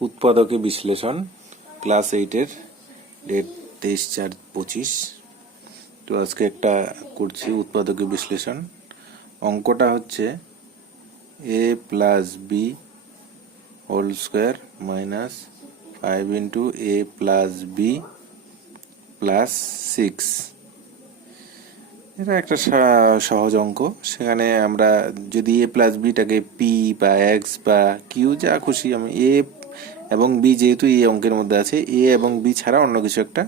উৎপাদকে বিশ্লেষণ class 8-এর date 23/4/25। তো আজকে একটা করছি উৎপাদকে বিশ্লেষণ। অঙ্কটা হচ্ছে a plus B whole square minus 5 into a plus B plus 6। এটা একটা সহজ অঙ্ক। সেখানে আমরা যদি এ প্লাস বিটাকে পি বা এক্স বা কিউ যা খুশি, আমি এ এবং বি যেহেতু এই অঙ্কের মধ্যে আছে, এ এবং বি ছাড়া অন্য কিছু একটা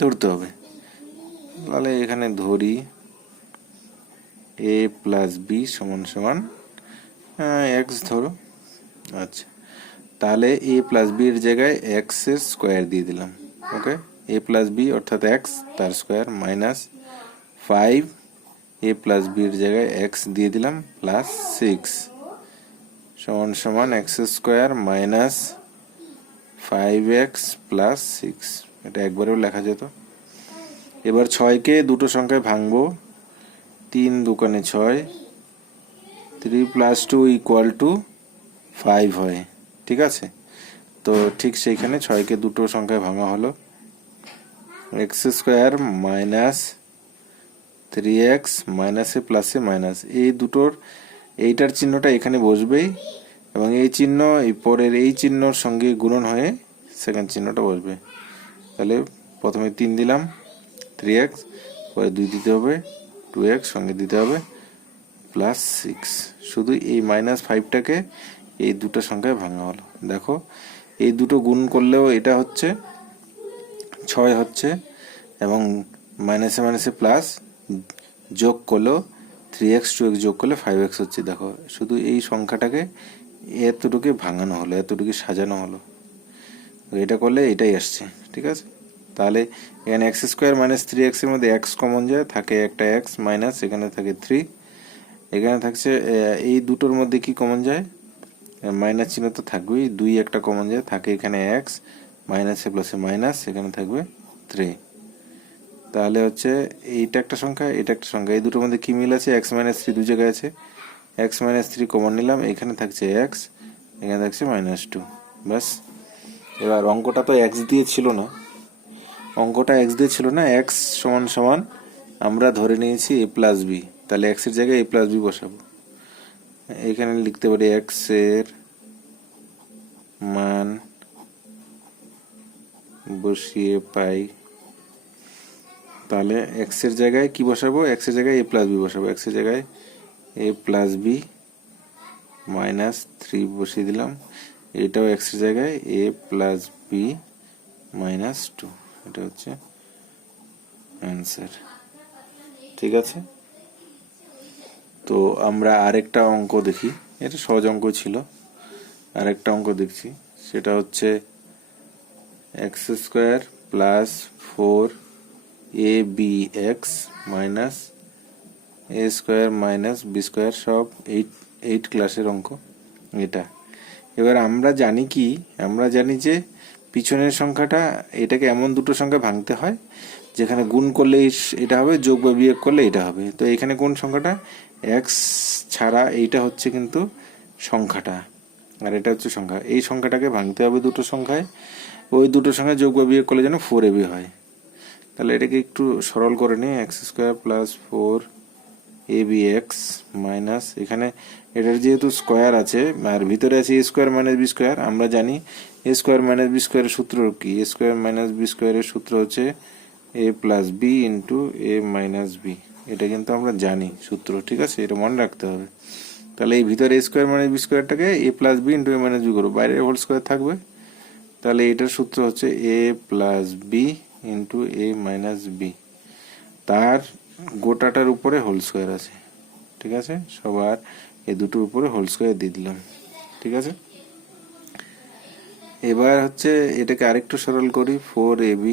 ধরতে হবে। তাহলে এখানে ধরি এ প্লাস বি সমান সমান এক্স ধরো। আচ্ছা, তাহলে এ প্লাস বির জায়গায় এক্স এর স্কোয়ার দিয়ে দিলাম। ওকে, এ প্লাস বি অর্থাৎ এক্স তার স্কোয়ার মাইনাস 5 এ প্লাস বির জায়গায় এক্স দিয়ে দিলাম প্লাস 6 সমান সমান x square minus 5x plus 6। এটা একবারেও লেখা যেত। এবার 6কে দুটো সংখ্যায় ভাঙবো। 3 দুগুণে 6, 3 প্লাস 2 ইকুয়াল টু 5 হয়। ঠিক আছে, তো ঠিক সেইখানে 6কে দুটো সংখ্যায় ভাঙা হলো। এক্স স্কোয়ার মাইনাস 3x মাইনাসে প্লাসে মাইনাস, এই দুটোর এইটার চিহ্নটা এখানে বসবেই এবং এই চিহ্ন এই পরের এই চিহ্নর সঙ্গে গুণন হয়ে সেকেন্ড চিহ্নটা বসবে। তাহলে প্রথমে 3 দিলাম 3x, পরে 2 দিতে হবে 2x, সঙ্গে দিতে হবে প্লাস 6। শুধু এই মাইনাস 5টাকে এই দুটো সংখ্যায় ভাঙা হলো। দেখো এই দুটো গুণ করলেও এটা হচ্ছে 6 হচ্ছে এবং মাইনাসে মাইনাসে প্লাস যোগ করলেও 3x 2x যোগ করলে 5x হচ্ছে। দেখো শুধু এই সংখ্যাটাকে এতটুকু ভাঙানো হলো, এতটুকু সাজানো হলো। এটা করলে এটাই আসছে। ঠিক আছে, তাহলে এখানে এক্স স্কোয়ার মাইনাস 3x এর মধ্যে এক্স কমন যায়, থাকে একটা এক্স মাইনাস, এখানে থাকে 3, এখানে থাকছে এই দুটোর মধ্যে কি কমন যায়, মাইনাস চিহ্ন তো থাকবেই, 2 একটা কমন যায়, থাকে এখানে এক্স মাইনাসে প্লাসে মাইনাস, এখানে থাকবে 3। তাহলে হচ্ছে এইটা একটা সংখ্যা, এটা একটা সংখ্যা, এই দুটোর মধ্যে কি মিল আছে, এক্স মাইনাস 3 দু জায়গায় আছে, এক্স মাইনাস 3 কমন নিলাম, এখানে থাকছে এক্স, এখানে থাকছে মাইনাস 2। ব্যাস। এবার অঙ্কটা তো এক্স দিয়ে ছিল না, এক্স সমান সমান আমরা ধরে নিয়েছি এ প্লাস বি, তাহলে এক্স এর জায়গায় এ প্লাস বি বসাবো। এখানে লিখতে পারি এক্স এর মান বসিয়ে পাই, তাহলে এক্স এর জায়গায় কি বসাবো, এক্স এর জায়গায় এ প্লাস বি বসাবো। এক্স এর জায়গায় এ প্লাস বি মাইনাস 3 বসিয়ে দিলাম, এটাও এক্স এর জায়গায় এ প্লাস বি মাইনাস 2। এটা হচ্ছে অ্যান্সার। ঠিক আছে, তো আমরা আরেকটা অঙ্ক দেখি। এটা সহজ অঙ্ক ছিল। আরেকটা অঙ্ক দেখছি, সেটা হচ্ছে X square plus 4ab(x) minus A square minus B square, সব 8 ক্লাসের অঙ্ক এটা। এবার আমরা জানি যে পিছনের সংখ্যাটা, এটাকে এমন দুটো সংখ্যা ভাঙতে হয় যেখানে গুণ করলে এটা হবে, যোগ বা বিয়োগ করলে এটা হবে। তো এখানে কোন সংখ্যাটা, এক্স ছাড়া এইটা হচ্ছে কিন্তু সংখ্যাটা, আর এটা হচ্ছে সংখ্যা। এই সংখ্যাটাকে ভাঙতে হবে দুটো সংখ্যায়, ওই দুটো সংখ্যায় যোগ বা বিয়োগ করলে যেন 4ab হয়। তাহলে এটাকে একটু সরল করে নিই, x square plus 4ab(x) minus, এখানে এটার যেহেতু স্কোয়ার আছে আর ভিতরে আছে এ স্কোয়ার মাইনাস বি স্কোয়ার, আমরা জানি এ স্কোয়ার মাইনাস বি স্কোয়ারের সূত্র কি, এ স্কোয়ার মাইনাস বি স্কোয়ারের সূত্র হচ্ছে এ প্লাস বি ইন্টু এ মাইনাস বি। এটা কিন্তু আমরা জানি সূত্র। ঠিক আছে, এটা মনে রাখতে হবে। তাহলে এই ভিতরে এ স্কোয়ার মাইনাস বি স্কোয়ারটাকে এ প্লাস বি ইন্টু এ মাইনাস বি করবো, বাইরে হোল স্কোয়ার থাকবে। তাহলে এটার সূত্র হচ্ছে এ প্লাস বি ইন্টু এ মাইনাস বি, তার গোটাটার উপরে হোল স্কোয়ার আছে। ঠিক আছে, সবার এই দুটোর উপরে হোল স্কোয়ার দিয়ে দিলাম। ঠিক আছে, এবার হচ্ছে এটাকে আরেকটু সরল করি, 4ab।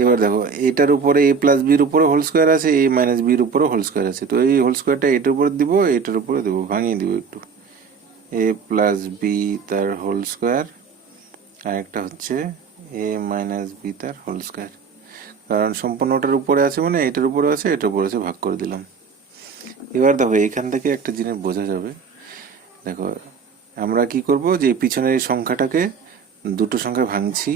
এবার দেখো এটার উপরে এ প্লাস বির উপরে হোল স্কোয়ার আছে, এ মাইনাস বির উপরে হোল স্কোয়ার আছে, তো এই হোল স্কোয়ারটা এটার উপরে দিব, এটার উপরে দেবো, ভাঙিয়ে দিব একটু। এ প্লাস বি তার হোল স্কোয়ার, আর একটা হচ্ছে এ মাইনাস বি তার হোল স্কোয়ার, কারণ সম্পূর্ণটার উপরে আছে মানে এটার উপরে আছে, এটার উপরে আছে, ভাগ করে দিলাম। এবার দেখো এখান থেকে একটা জিনিস বোঝা যাবে। দেখো আমরা কি করব, যে পিছনের এই সংখ্যাটাকে দুটো সংখ্যা ভাঙছি,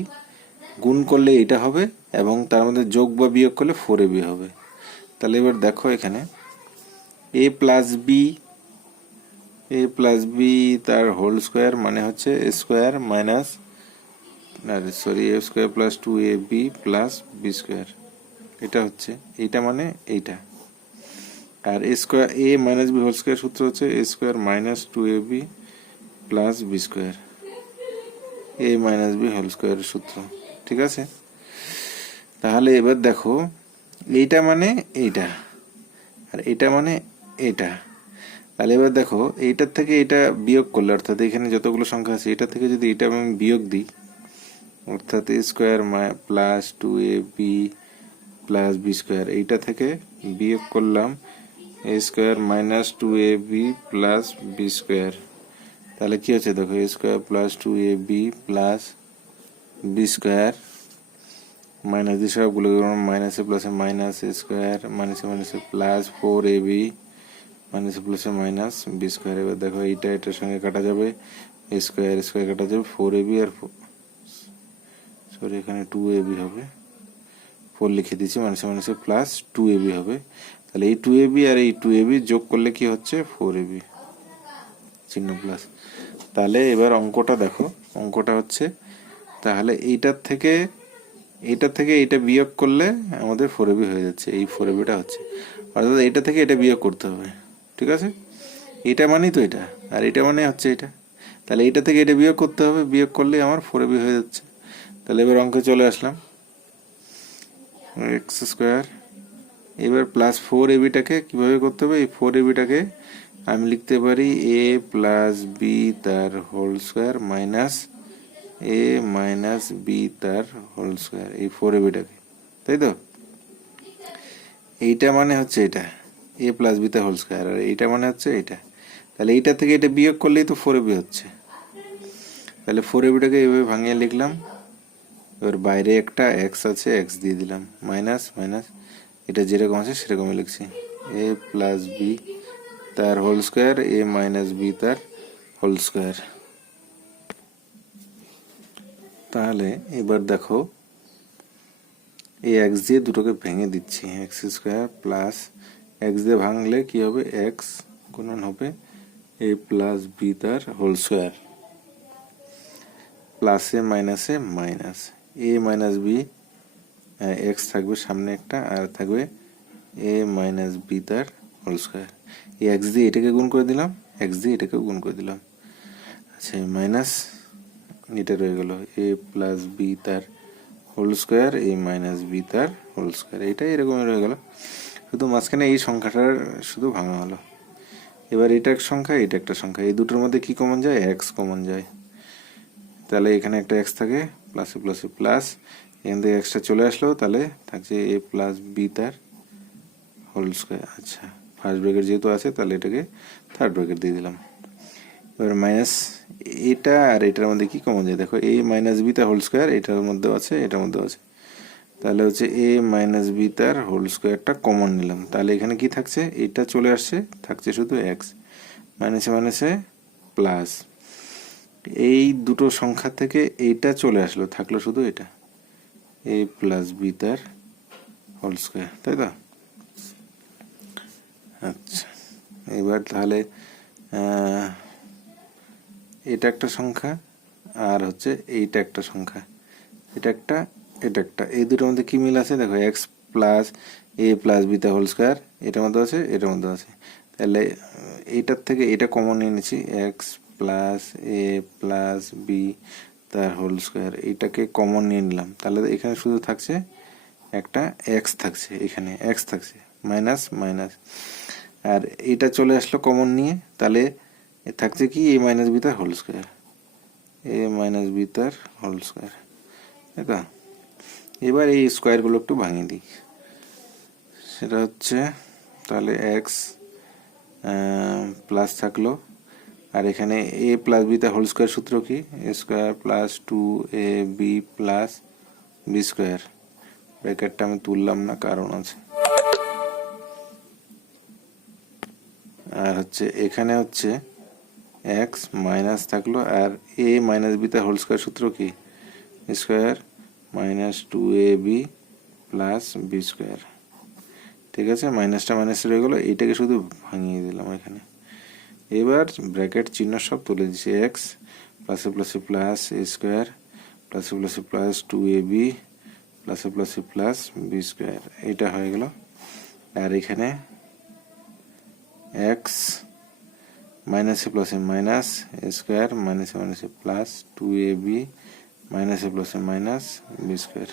গুণ করলে এটা হবে এবং তার মধ্যে যোগ বা বিয়োগ করলে 4ab হবে। তাহলে এবার দেখো এখানে a প্লাস বি তার হোল স্কোয়ার মানে হচ্ছে a square minus a square plus 2ab plus B square, এটা হচ্ছে এইটা মানে এইটা। আর a square a minus B whole square সূত্র হচ্ছে a square minus 2ab plus B square, a minus B whole স্কোয়ারের সূত্র, ঠিক আছে। তাহলে এবার দেখো এইটা মানে এইটা আর এটা মানে এটা। তাহলে এবার দেখো এইটার থেকে এটা বিয়োগ করলে, অর্থাৎ এখানে যতগুলো সংখ্যা আছে এটা থেকে যদি এটা আমি বিয়োগ দিই, অর্থাৎ a square plus 2ab plus B square, এইটা থেকে বিয়োগ করলাম a square minus 2ab plus B square. তাহলে কি হচ্ছে দেখো, a square plus 2ab plus B square minus দিয়ে সবগুলো মাইনাসে প্লাসে মাইনাস a স্কোয়ার মাইনাসে মাইনাসে প্লাস 4ab মাইনাসে প্লাসে মাইনাস বি স্কোয়ার। এবার দেখো এইটা এটার সঙ্গে কাটা যাবে, a স্কোয়ার স্কোয়ার কাটা যাবে, 4ab আর সরি এখানে 2ab হবে, 4 লিখে দিচ্ছি, মাইনাসে মাইনাসে প্লাস 2ab হবে। তাহলে এই 2ab আর এই 2ab যোগ করলে কি হচ্ছে 4ab, চিহ্ন প্লাস। তাহলে এবার অঙ্কটা দেখো, অঙ্কটা হচ্ছে তাহলে এইটার থেকে এটা বিয়োগ করলে আমাদের 4ab হয়ে যাচ্ছে, এই 4abটা হচ্ছে, অর্থাৎ এটা থেকে এটা বিয়োগ করতে হবে, ঠিক আছে। এটা মানেই তো এটা, আর এটা মানে হচ্ছে এটা। তাহলে এটা থেকে এটা বিয়োগ করতে হবে, বিয়োগ করলে আমার 4ab হয়ে যাচ্ছে। তাহলে এবার অঙ্কে চলে আসলাম, এক্স স্কোয়ার। এবার প্লাস 4abটাকে কীভাবে করতে হবে, এই 4abটাকে আমি লিখতে পারি a প্লাস বি তার whole square minus a minus b তার হোল স্কোয়ার, এই 4abটাকে, তাই তো। এইটা মানে হচ্ছে এটা a প্লাস বি তার হোল স্কোয়ার, আর এইটা মানে হচ্ছে এটা। তাহলে এইটা থেকে এটা বিয়োগ করলেই তো 4ab হচ্ছে। তাহলে 4abটাকে এইভাবে ভাঙিয়ে লিখলাম। এবার বাইরে একটা এক্স আছে, এক্স দিয়ে দিলাম, মাইনাস মাইনাস এটা যেরকম আছে সেরকমই লিখছি, a প্লাস বি তার whole square a minus b তার হোল স্কোয়ার। তাহলে এবার দেখো এই এক্স দিয়ে দুটোকে ভেঙে দিচ্ছি, এক্স স্কোয়ার প্লাস এক্স দিয়ে ভাঙলে কি হবে, এক্স গুণন হবে a প্লাস বি তার হোল স্কোয়ার, প্লাসে মাইনাসে minus a minus b, x থাকবে সামনে একটা আর থাকবে a মাইনাস বি তার হোল স্কোয়ার। এই এক্স দিয়ে এটাকে গুণ করে দিলাম, এক্স দিয়ে এটাকে গুণ করে দিলাম, আচ্ছা মাইনাস এটা রয়ে গেল a প্লাস বি তার whole square a minus b তার হোল স্কোয়ার, এইটা এরকমই রয়ে গেল, শুধু মাঝখানে এই সংখ্যাটার শুধু ভাঙা হলো। এবার এটা এক সংখ্যা, এটা একটা সংখ্যা, এই দুটোর মধ্যে কি কমন যায়, এক্স কমন যায়। তাহলে এখানে একটা এক্স থাকে, প্লাসে প্লাসে প্লাস, এখান থেকে এক্সট্রা চলে আসলো, তাহলে থাকছে a প্লাস বি তার হোল স্কোয়ার। আচ্ছা ফার্স্ট ব্র্যাকেট যেহেতু আছে তাহলে এটাকে থার্ড ব্র্যাকেট দিয়ে দিলাম। এবার মাইনাস এটা আর এটার মধ্যে কি কমন যায়, দেখো a মাইনাস বি তার হোল স্কোয়ার এটার মধ্যেও আছে এটার মধ্যেও আছে, তাহলে হচ্ছে a মাইনাস বি তার হোল স্কোয়ারটা কমন নিলাম। তাহলে এখানে কি থাকছে, এটা চলে আসছে, থাকছে শুধু এক্স, মাইনাসে মাইনাসে প্লাস, এই দুটো সংখ্যা থেকে এইটা চলে আসলো, থাকলো শুধু এটা a প্লাস বি তার হোল স্কোয়ার, তাই তো। আচ্ছা এবার তাহলে এটা একটা সংখ্যা আর হচ্ছে এইটা একটা সংখ্যা, এটা একটা এটা একটা, এই দুটোর মধ্যে কি মিল আছে দেখো, x plus a plus B তার হোল স্কোয়ার এটার মধ্যে আছে এটার মধ্যে আছে। তাহলে এইটার থেকে এটা কমন নিয়ে নিচ্ছি, x plus a plus B তার হোল স্কোয়ার, এইটাকে কমন নিয়ে নিলাম। তাহলে এখানে শুধু থাকছে একটা এক্স থাকছে, এখানে এক্স থাকছে, মাইনাস মাইনাস, আর এইটা চলে আসলো কমন নিয়ে, তাহলে থাকছে কি a মাইনাস বি তার whole square, a minus b তার হোল স্কোয়ার, তাই তো। এবার এই স্কোয়ারগুলো একটু ভাঙিয়ে দিই, সেটা হচ্ছে তাহলে এক্স প্লাস থাকলো, আর এখানে a প্লাস বি তার হোল স্কোয়ার সূত্র কি, a square plus 2ab plus B square, ব্র্যাকেটটা আমি তুললাম না কারণ আছে। আর হচ্ছে এখানে হচ্ছে এক্স মাইনাস থাকলো, আর এ মাইনাস বি তার হোল স্কোয়ার সূত্র কি, square minus 2ab plus B square. ঠিক আছে, মাইনাসটা মাইনাস রয়ে গেলো, এইটাকে শুধু ভাঙিয়ে দিলাম এখানে। এবার ব্র্যাকেট চিহ্ন সব তুলে দিচ্ছি, এক্স প্লাসে প্লাসে প্লাস এ স্কোয়ার প্লাসে প্লাসে প্লাস 2ab প্লাসে প্লাসে প্লাস বি স্কোয়ার, এটা হয়ে গেল। আর এখানে এক্স মাইনাসে প্লাসে মাইনাস এ স্কোয়ার মাইনাসে মাইনাসে প্লাস 2ab মাইনাসে প্লাসে মাইনাস বি স্কোয়ার,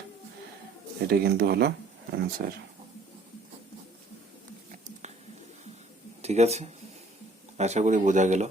এটা কিন্তু হলো অ্যান্সার। ঠিক আছে, আশা করি বোঝা গেল।